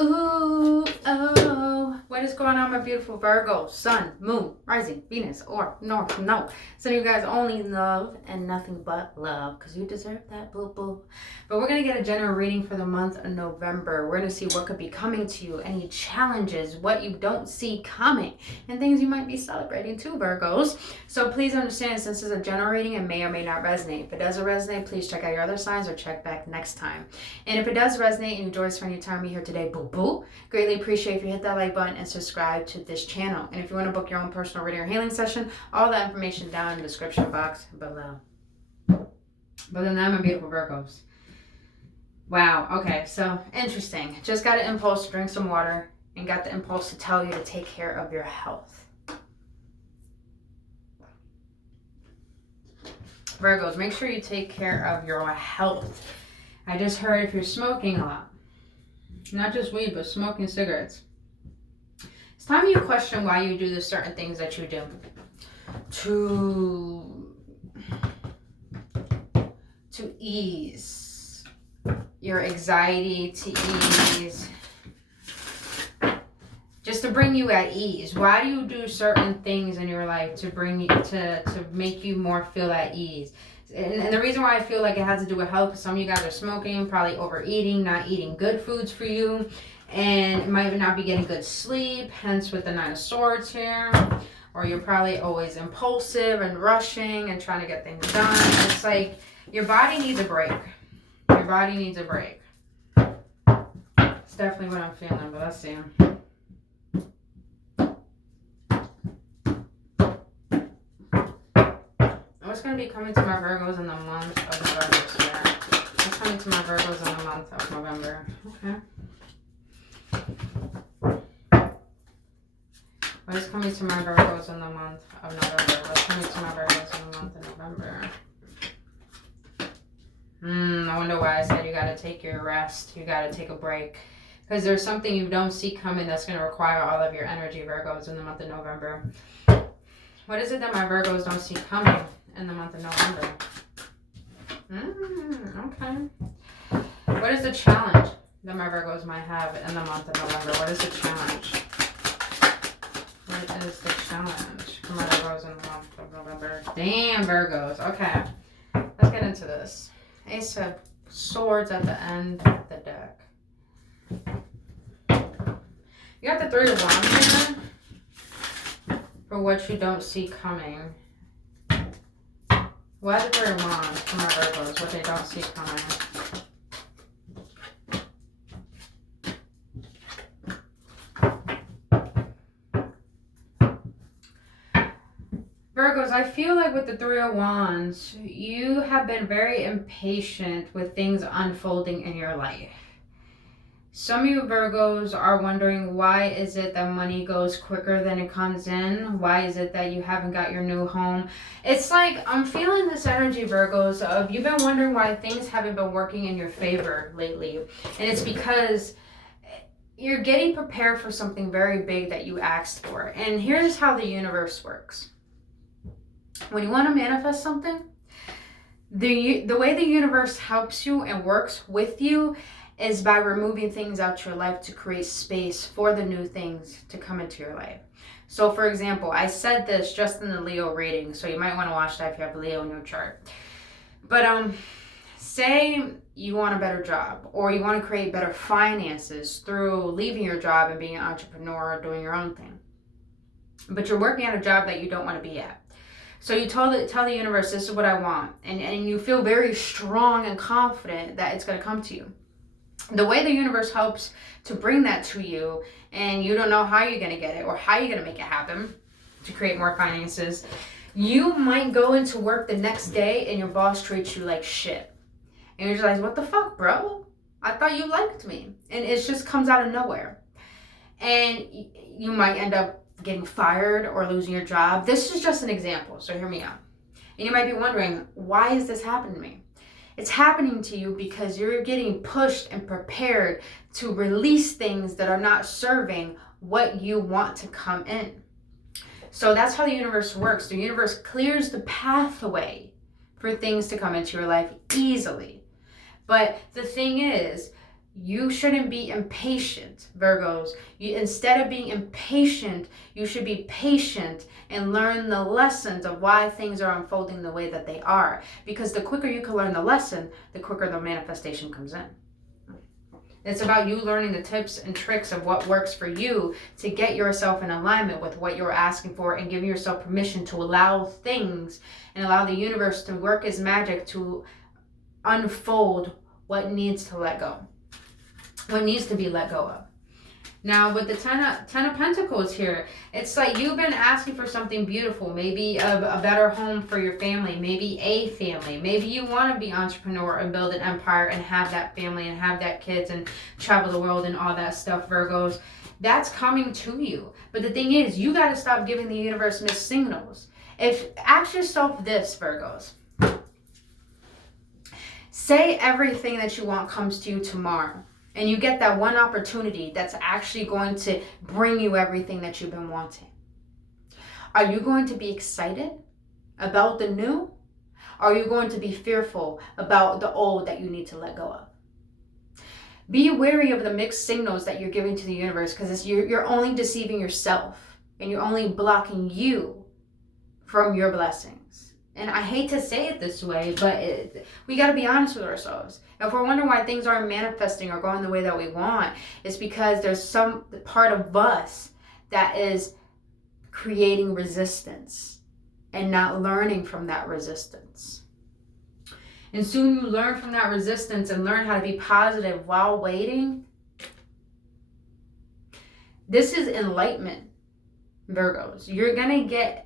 Ooh, oh, what is going on, my beautiful Virgo, Sun, Moon, Rising, Venus, or North Node? Sending you guys only love and nothing but love, because you deserve that, boo boo. But we're going to get a general reading for the month of November. We're going to see what could be coming to you, any challenges, what you don't see coming, and things you might be celebrating too, Virgos. So please understand, since this is a general reading, it may or may not resonate. If it doesn't resonate, please check out your other signs or check back next time. And if it does resonate and you enjoy spending your time here today, boo boo, greatly appreciate if you hit that like button and subscribe to this channel. And if you want to book your own personal reading or healing session, all that information down in the description box below. But then I'm a beautiful Virgos. Wow, okay, so interesting. Just got an impulse to drink some water and got the impulse to tell you to take care of your health. Virgos, make sure you take care of your health. I just heard if you're smoking a lot, not just weed, but smoking cigarettes, it's time you question why you do the certain things that you do to ease your anxiety, to ease, just to bring you at ease. Why do you do certain things in your life to bring you to make you more feel at ease? And the reason why I feel like it has to do with health, because some of you guys are smoking, probably overeating, not eating good foods for you, and might not be getting good sleep, hence with the Nine of Swords here. Or you're probably always impulsive and rushing and trying to get things done. It's like your body needs a break. Your body needs a break. It's definitely what I'm feeling, but let's see. What's going to be coming to my Virgos in the month of November here? What's coming to my Virgos in the month of November? Okay. What is coming to my Virgos in the month of November? What's coming to my Virgos in the month of November? I wonder why I said you got to take your rest. You got to take a break. Because there's something you don't see coming that's going to require all of your energy, Virgos, in the month of November. What is it that my Virgos don't see coming in the month of November? Okay. What is the challenge that my Virgos might have in the month of November? What is the challenge? What is the challenge for my Virgos in the month of November? Damn, Virgos. Okay. Let's get into this. Ace of Swords at the end of the deck. You got the Three of Wands here for what you don't see coming. Why the Three of Wands for my Virgos? What they don't see coming. Virgos, I feel like with the Three of Wands, you have been very impatient with things unfolding in your life. Some of you Virgos are wondering, why is it that money goes quicker than it comes in? Why is it that you haven't got your new home? It's like I'm feeling this energy, Virgos, of you've been wondering why things haven't been working in your favor lately. And it's because you're getting prepared for something very big that you asked for. And here's how the universe works. When you want to manifest something, the way the universe helps you and works with you is by removing things out your life to create space for the new things to come into your life. So for example, I said this just in the Leo reading, so you might want to watch that if you have Leo in your chart. But say you want a better job, or you want to create better finances through leaving your job and being an entrepreneur or doing your own thing. But you're working at a job that you don't want to be at. So you tell the universe, this is what I want. And you feel very strong and confident that it's going to come to you. The way the universe helps to bring that to you, and you don't know how you're going to get it or how you're going to make it happen to create more finances, you might go into work the next day and your boss treats you like shit. And you're just like, what the fuck, bro? I thought you liked me. And it just comes out of nowhere. And you might end up getting fired or losing your job. This is just an example, so hear me out. And you might be wondering, why is this happening to me? It's happening to you because you're getting pushed and prepared to release things that are not serving what you want to come in. So that's how the universe works. The universe clears the pathway for things to come into your life easily. But the thing is, You shouldn't be impatient, Virgos. Instead of being impatient, you should be patient and learn the lessons of why things are unfolding the way that they are. Because the quicker you can learn the lesson, the quicker the manifestation comes in. It's about you learning the tips and tricks of what works for you to get yourself in alignment with what you're asking for, and giving yourself permission to allow things and allow the universe to work its magic to unfold what needs to let go. What needs to be let go of. Now with the Ten of Pentacles here, it's like you've been asking for something beautiful, maybe a better home for your family, maybe a family, maybe you want to be an entrepreneur and build an empire and have that family and have that kids and travel the world and all that stuff, Virgos. That's coming to you. But the thing is, you got to stop giving the universe mixed signals. Ask yourself this, Virgos. Say everything that you want comes to you tomorrow, and you get that one opportunity that's actually going to bring you everything that you've been wanting. Are you going to be excited about the new? Or are you going to be fearful about the old that you need to let go of? Be wary of the mixed signals that you're giving to the universe, because you're only deceiving yourself, and you're only blocking you from your blessings. And I hate to say it this way, but we got to be honest with ourselves. If we're wondering why things aren't manifesting or going the way that we want, it's because there's some part of us that is creating resistance and not learning from that resistance. And soon you learn from that resistance and learn how to be positive while waiting. This is enlightenment, Virgos.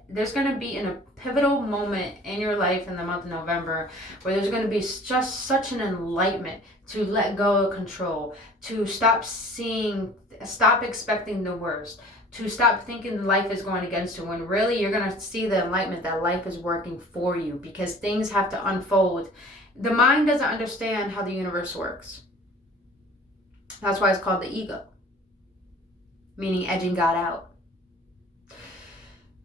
There's going to be in a pivotal moment in your life in the month of November where there's going to be just such an enlightenment to let go of control, to stop expecting the worst, to stop thinking life is going against you, when really you're going to see the enlightenment that life is working for you, because things have to unfold. The mind doesn't understand how the universe works. That's why it's called the ego, meaning edging God out.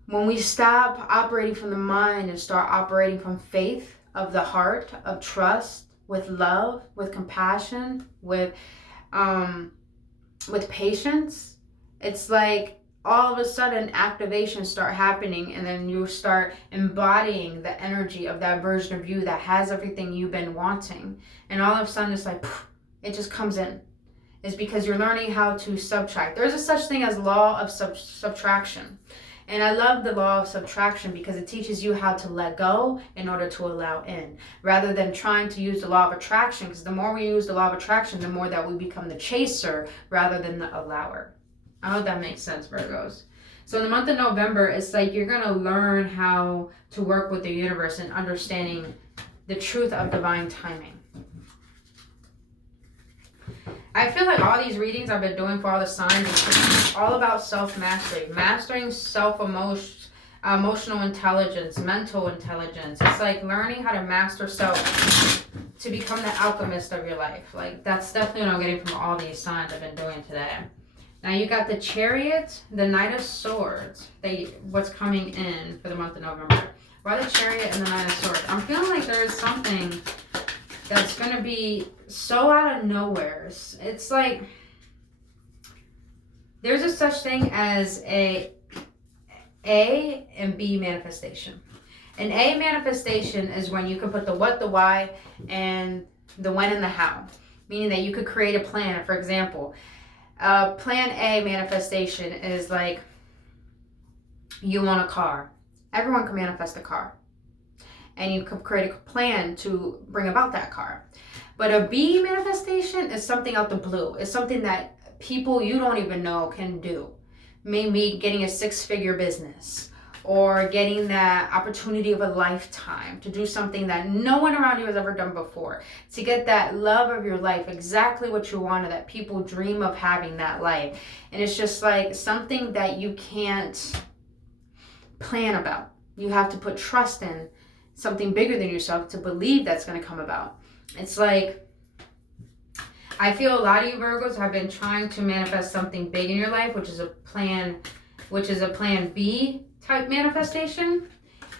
When we stop operating from the mind and start operating from faith of the heart, of trust, with love, with compassion, with patience, it's like all of a sudden activations start happening, and then you start embodying the energy of that version of you that has everything you've been wanting. And all of a sudden it's like, it just comes in. It's because you're learning how to subtract. There's a such thing as law of subtraction. And I love the law of subtraction because it teaches you how to let go in order to allow in, rather than trying to use the law of attraction, because the more we use the law of attraction, the more that we become the chaser rather than the allower. I hope that makes sense, Virgos. So in the month of November, it's like you're going to learn how to work with the universe and understanding the truth of divine timing. I feel like all these readings I've been doing for all the signs is all about self-mastery, mastering emotional intelligence, mental intelligence. It's like learning how to master self to become the alchemist of your life. Like, that's definitely what I'm getting from all these signs I've been doing today. Now you got the Chariot, the Knight of Swords, what's coming in for the month of November. Why the Chariot and the Knight of Swords? I'm feeling like there is something that's going to be so out of nowhere. It's like there's a such thing as a and B manifestation. An A manifestation is when you can put the what, the why, and the when and the how. Meaning that you could create a plan. For example, plan A manifestation is like you want a car. Everyone can manifest a car. And you could create a plan to bring about that car. But a B manifestation is something out the blue. It's something that people you don't even know can do. Maybe getting a 6-figure business, or getting that opportunity of a lifetime to do something that no one around you has ever done before. To get that love of your life, exactly what you wanted, that people dream of having that life. And it's just like something that you can't plan about. You have to put trust in something bigger than yourself to believe that's going to come about. It's like, I feel a lot of you Virgos have been trying to manifest something big in your life, which is a plan B type manifestation.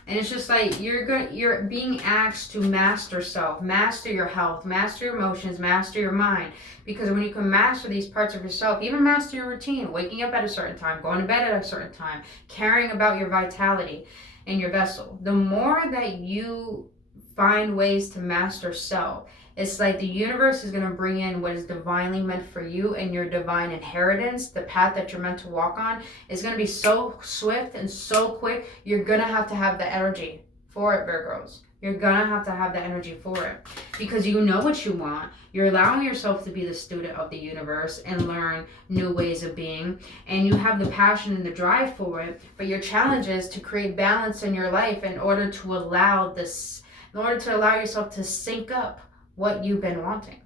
And it's just like you're being asked to master self, master your health, master your emotions, master your mind. Because when you can master these parts of yourself, even master your routine, waking up at a certain time, going to bed at a certain time, caring about your vitality and your vessel, the more that you find ways to master self, it's like the universe is going to bring in what is divinely meant for you, and your divine inheritance, the path that you're meant to walk on, is going to be so swift and so quick. You're going to have the energy for it, Virgos. You're going to have the energy for it because you know what you want. You're allowing yourself to be the student of the universe and learn new ways of being. And you have the passion and the drive for it. But your challenge is to create balance in your life in order to allow yourself to sync up what you've been wanting.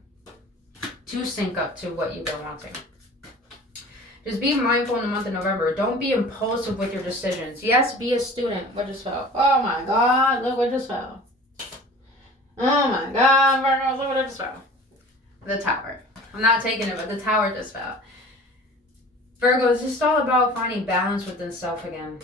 To sync up to what you've been wanting. Just be mindful in the month of November. Don't be impulsive with your decisions. Yes, be a student. What just fell? Oh my God, look what just fell. Oh my God, Virgo, look what just fell. The tower. I'm not taking it, but the tower just fell. Virgo, it's just all about finding balance within self again.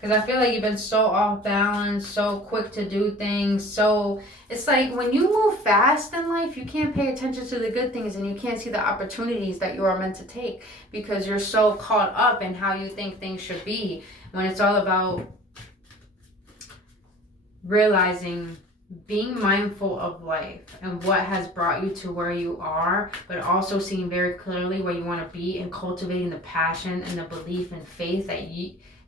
Because I feel like you've been so off balance, so quick to do things. So it's like when you move fast in life, you can't pay attention to the good things and you can't see the opportunities that you are meant to take because you're so caught up in how you think things should be. When it's all about realizing, being mindful of life and what has brought you to where you are, but also seeing very clearly where you want to be and cultivating the passion and the belief and faith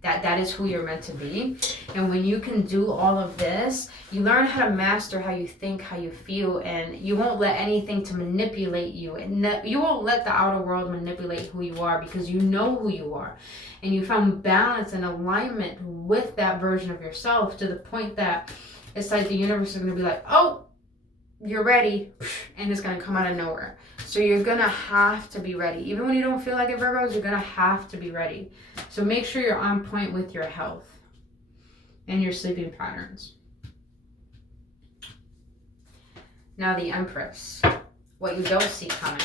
that is who you're meant to be. And when you can do all of this, you learn how to master how you think, how you feel, and you won't let anything to manipulate you. And you won't let the outer world manipulate who you are because you know who you are. And you found balance and alignment with that version of yourself to the point that it's like the universe is going to be like, oh, you're ready. And it's going to come out of nowhere. So you're going to have to be ready. Even when you don't feel like it, Virgos, you're going to have to be ready. So make sure you're on point with your health and your sleeping patterns. Now the Empress. What you don't see coming.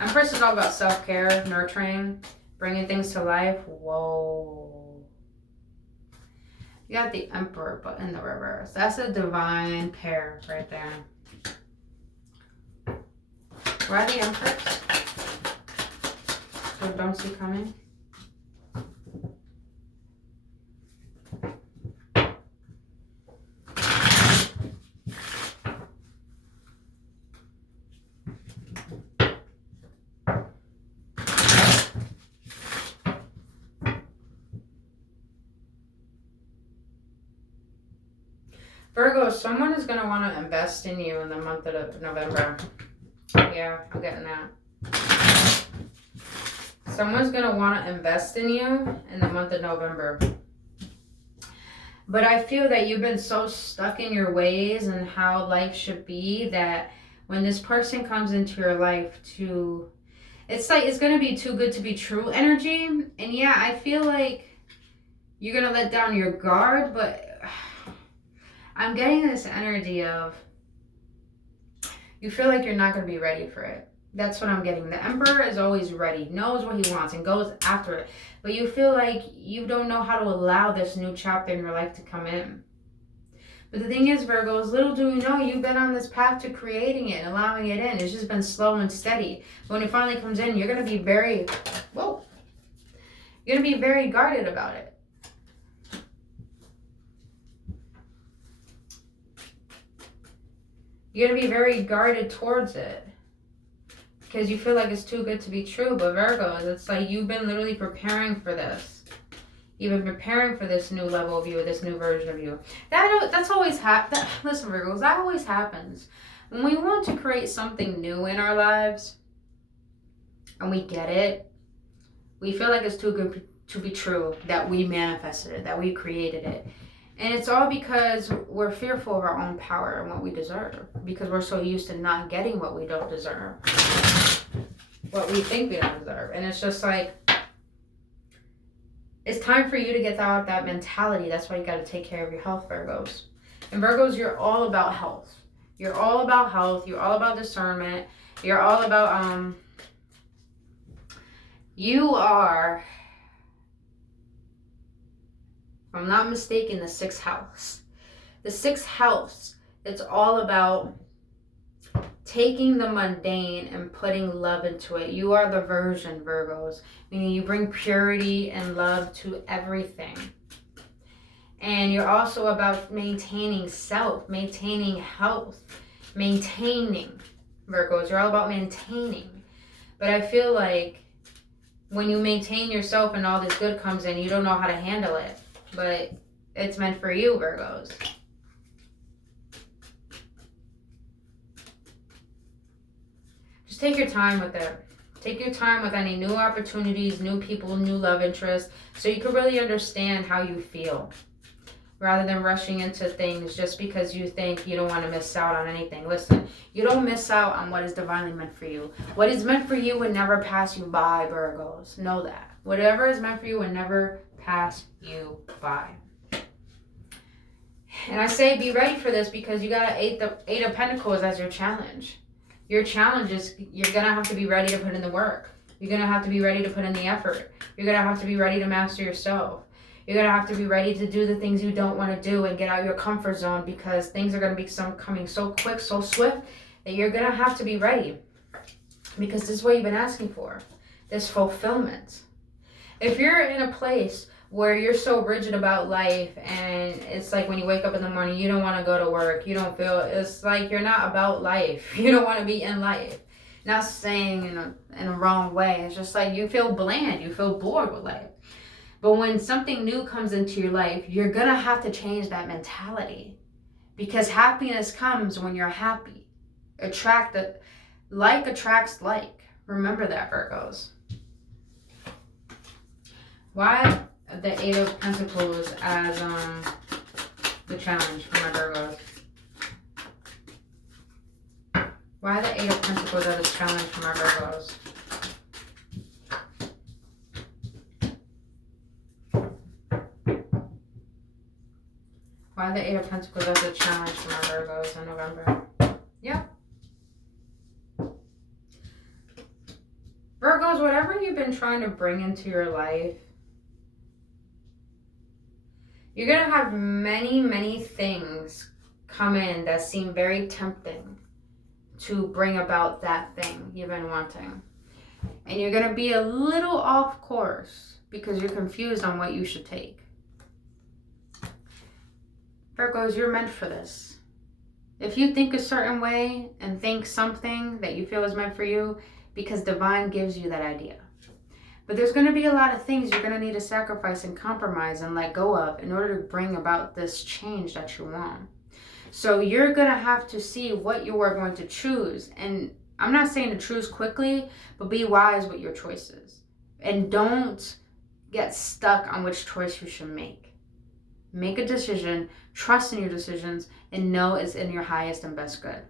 Empress is all about self-care, nurturing, bringing things to life. Whoa. You got the Emperor, but in the reverse. That's a divine pair right there. Why the Empress? So don't see coming. Virgo, someone is going to want to invest in you in the month of November. Yeah, I'm getting that. Someone's going to want to invest in you in the month of November. But I feel that you've been so stuck in your ways and how life should be that when this person comes into your life it's like it's going to be too good to be true energy. And yeah, I feel like you're going to let down your guard, but I'm getting this energy of you feel like you're not going to be ready for it. That's what I'm getting. The Emperor is always ready, knows what he wants, and goes after it. But you feel like you don't know how to allow this new chapter in your life to come in. But the thing is, Virgos, little do you know, you've been on this path to creating it and allowing it in. It's just been slow and steady. But when it finally comes in, you're going to be very, you're going to be very guarded about it. You're going to be very guarded towards it because you feel like it's too good to be true. But Virgos, it's like you've been literally preparing for this. You've been preparing for this new level of you, this new version of you. That's always listen, Virgos, that always happens. When we want to create something new in our lives and we get it, we feel like it's too good to be true that we manifested it, that we created it. And it's all because we're fearful of our own power and what we deserve. Because we're so used to not getting what we don't deserve. What we think we don't deserve. And it's just like, it's time for you to get out of that mentality. That's why you got to take care of your health, Virgos. And Virgos, you're all about health. You're all about health. You're all about discernment. You're all about, you are If I'm not mistaken, the 6th house. The 6th house, it's all about taking the mundane and putting love into it. You are the version, Virgos, meaning you bring purity and love to everything. And you're also about maintaining self, maintaining health, maintaining, Virgos. You're all about maintaining. But I feel like when you maintain yourself and all this good comes in, you don't know how to handle it. But it's meant for you, Virgos. Just take your time with it. Take your time with any new opportunities, new people, new love interests, so you can really understand how you feel, rather than rushing into things just because you think you don't want to miss out on anything. Listen, you don't miss out on what is divinely meant for you. What is meant for you will never pass you by, Virgos. Know that. Whatever is meant for you will never pass you by. And I say be ready for this because you got the Eight of Pentacles as your challenge. Your challenge is you're going to have to be ready to put in the work. You're going to have to be ready to put in the effort. You're going to have to be ready to master yourself. You're going to have to be ready to do the things you don't want to do and get out of your comfort zone, because things are going to be coming so quick, so swift, that you're going to have to be ready. Because this is what you've been asking for, this fulfillment. If you're in a place where you're so rigid about life and it's like when you wake up in the morning, you don't want to go to work, you don't feel, it's like you're not about life. You don't want to be in life. Not saying in a wrong way. It's just like you feel bland, you feel bored with life. But when something new comes into your life, you're going to have to change that mentality, because happiness comes when you're happy. Like attracts like. Remember that, Virgos. Why the Eight of Pentacles as the challenge for my Virgos? Why the Eight of Pentacles as a challenge for my Virgos? Why the Eight of Pentacles as a challenge for my Virgos in November? Yep. Virgos, whatever you've been trying to bring into your life, you're going to have many, many things come in that seem very tempting to bring about that thing you've been wanting. And you're going to be a little off course because you're confused on what you should take. Virgos, you're meant for this. If you think a certain way and think something that you feel is meant for you, because divine gives you that idea. But there's going to be a lot of things you're going to need to sacrifice and compromise and let go of in order to bring about this change that you want. So you're going to have to see what you are going to choose. And I'm not saying to choose quickly, but be wise with your choices. And don't get stuck on which choice you should make. Make a decision, trust in your decisions, and know it's in your highest and best good.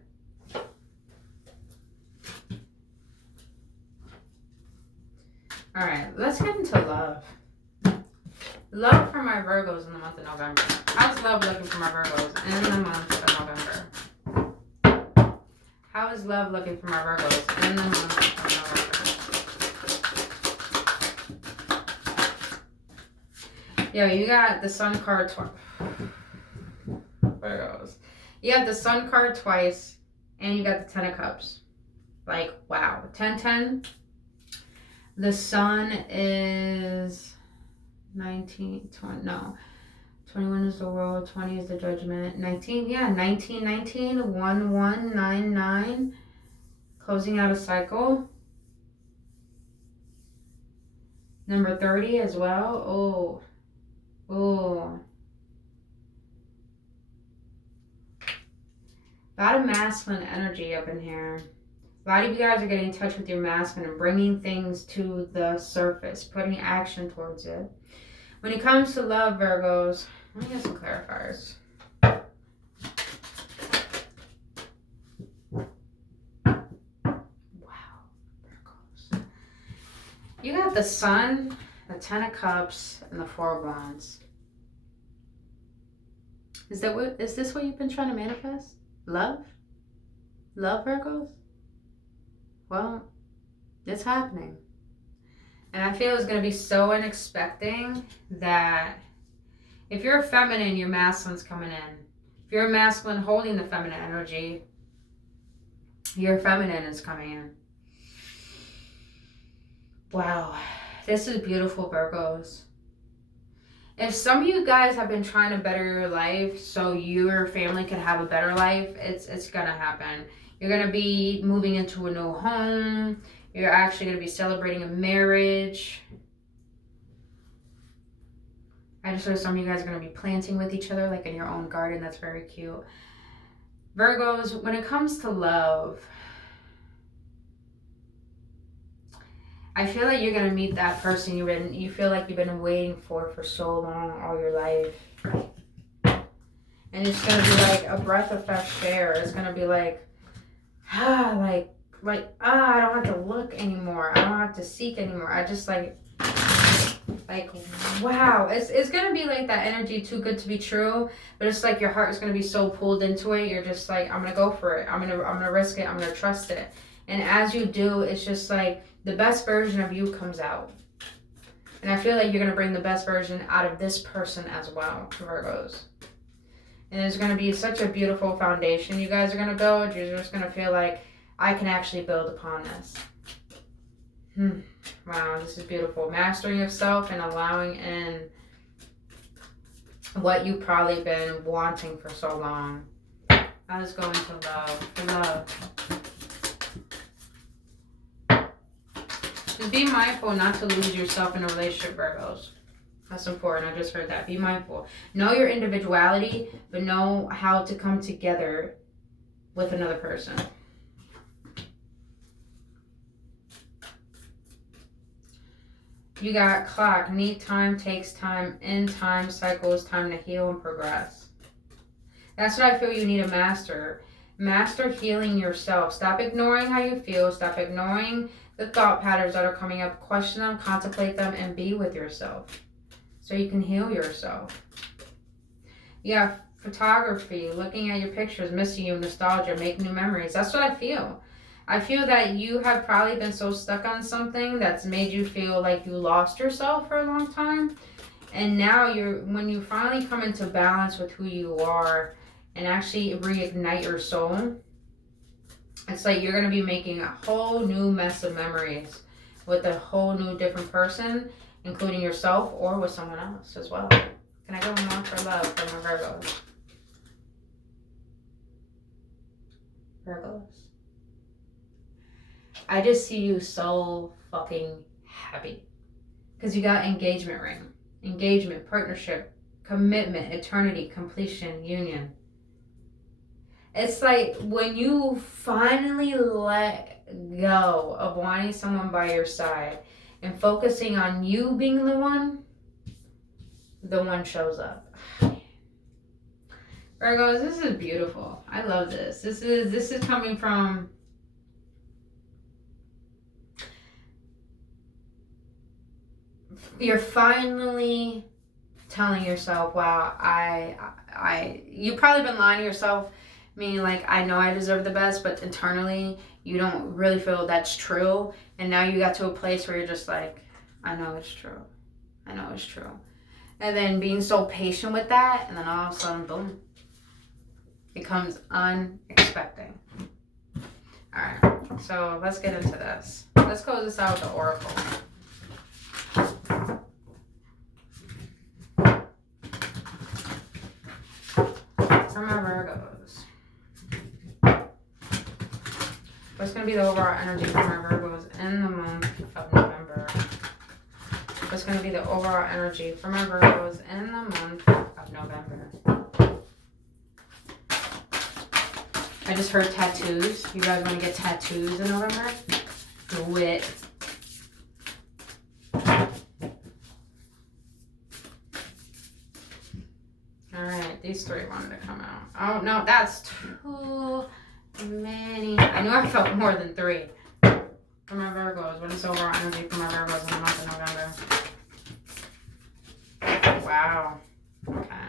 All right, let's get into love. Love for my Virgos in the month of November. How's love looking for my Virgos in the month of November? How is love looking for my Virgos in the month of November? Yo, you got the Sun card twice. Virgos. You got the Sun card twice, and you got the Ten of Cups. Like, wow. 10-10. The Sun is 19, 20, no. 21 is the world, 20 is the judgment. 19, yeah, 19, 1199. Closing out a cycle. Number 30 as well. Oh. A lot of masculine energy up in here. A lot of you guys are getting in touch with your masculine and bringing things to the surface, putting action towards it. When it comes to love, Virgos, let me get some clarifiers. Wow, Virgos. You got the Sun, the Ten of Cups, and the Four of Wands. Is this what you've been trying to manifest? Love? Love, Virgos? Well, it's happening. And I feel it's going to be so unexpected that If you're a feminine, your masculine's coming in. If you're a masculine holding the feminine energy, your feminine is coming in. Wow. This is beautiful, Virgos. If some of you guys have been trying to better your life so your family can have a better life, it's going to happen. You're going to be moving into a new home. You're actually going to be celebrating a marriage. I just heard some of you guys are going to be planting with each other, like in your own garden. That's very cute. Virgos, when it comes to love, I feel like you're going to meet that person you feel like you've been waiting for so long, all your life. And it's going to be like a breath of fresh air. It's going to be like, I don't have to look anymore. I don't have to seek anymore. I just like, wow. It's going to be like that energy too good to be true. But it's like your heart is going to be so pulled into it. You're just like, I'm going to go for it. I'm going to risk it. I'm going to trust it. And as you do, it's just like the best version of you comes out. And I feel like you're going to bring the best version out of this person as well, Virgos. And there's going to be such a beautiful foundation you guys are going to build. You're just going to feel like, I can actually build upon this. Wow, this is beautiful. Mastering yourself and allowing in what you've probably been wanting for so long. Now let's go into love. Just be mindful not to lose yourself in a relationship, Virgos. That's important. I just heard that. Be mindful. Know your individuality, but know how to come together with another person. You got clock. Need time, takes time. In time cycles, time to heal and progress. That's what I feel you need to master. Master healing yourself. Stop ignoring how you feel. Stop ignoring the thought patterns that are coming up. Question them, contemplate them, and be with yourself so you can heal yourself. You got photography, looking at your pictures, missing you, nostalgia, make new memories. That's what I feel. I feel that you have probably been so stuck on something that's made you feel like you lost yourself for a long time. And now when you finally come into balance with who you are and actually reignite your soul, it's like you're going to be making a whole new mess of memories with a whole new different person, including yourself or with someone else as well. Can I go more for love for my Virgos? Virgos. I just see you so fucking happy. Because you got engagement ring. Engagement, partnership, commitment, eternity, completion, union. It's like when you finally let go of wanting someone by your side and focusing on you being the one shows up. Virgos, this is beautiful. I love this. This is coming from you're finally telling yourself, wow, you've probably been lying to yourself, meaning like, I know I deserve the best, but internally you don't really feel that's true. And now you got to a place where you're just like, I know it's true. I know it's true. And then being so patient with that, and then all of a sudden, boom, becomes unexpected. All right, so let's get into this. Let's close this out with the Oracle. For my Virgos, what's going to be the overall energy for my Virgos in the month of November? What's going to be the overall energy for my Virgos in the month of November? I just heard tattoos. You guys want to get tattoos in November? Do it. Alright, these three wanted to come out. Oh, no, that's too many. I knew I felt more than three. For my Virgos, what is the overall energy for my Virgos in the month of November? Wow. Okay.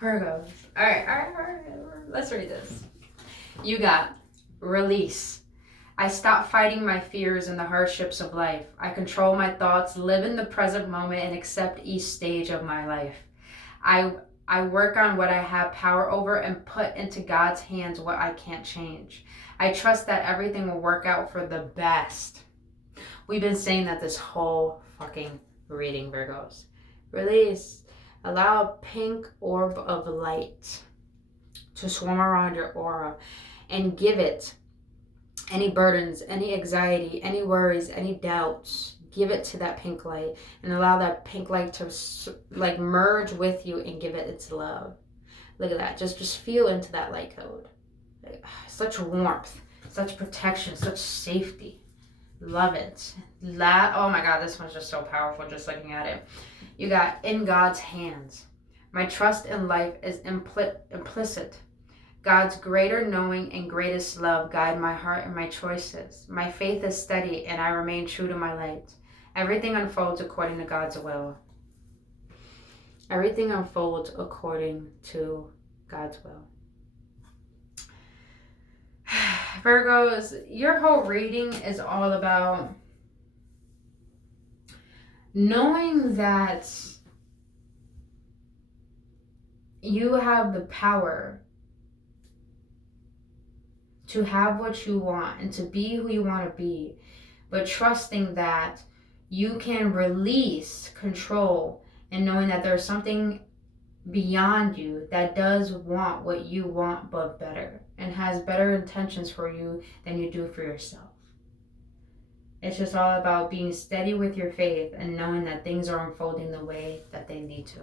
Virgos. All right. Let's read this. You got release. I stop fighting my fears and the hardships of life. I control my thoughts, live in the present moment, and accept each stage of my life. I work on what I have power over and put into God's hands what I can't change. I trust that everything will work out for the best. We've been saying that this whole fucking reading, Virgos. Release. Allow a pink orb of light to swim around your aura and give it any burdens, any anxiety, any worries, any doubts. Give it to that pink light and allow that pink light to like merge with you and give it its love. Look at that. Just feel into that light code. Like, such warmth, such protection, such safety. Love it. Oh my God, this one's just so powerful just looking at it. You got in God's hands. My trust in life is implicit. God's greater knowing and greatest love guide my heart and my choices. My faith is steady and I remain true to my light. Everything unfolds according to God's will. Everything unfolds according to God's will. Virgos, your whole reading is all about knowing that you have the power to have what you want and to be who you want to be, but trusting that you can release control and knowing that there's something beyond you that does want what you want but better and has better intentions for you than you do for yourself. It's just all about being steady with your faith and knowing that things are unfolding the way that they need to.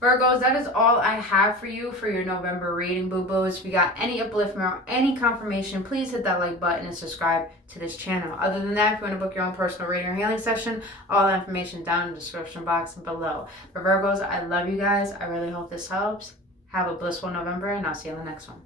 Virgos, that is all I have for you for your November reading, boo-boos. If you got any upliftment or any confirmation, please hit that like button and subscribe to this channel. Other than that, if you want to book your own personal reading or healing session, all the information down in the description box below. For Virgos, I love you guys. I really hope this helps. Have a blissful November, and I'll see you on the next one.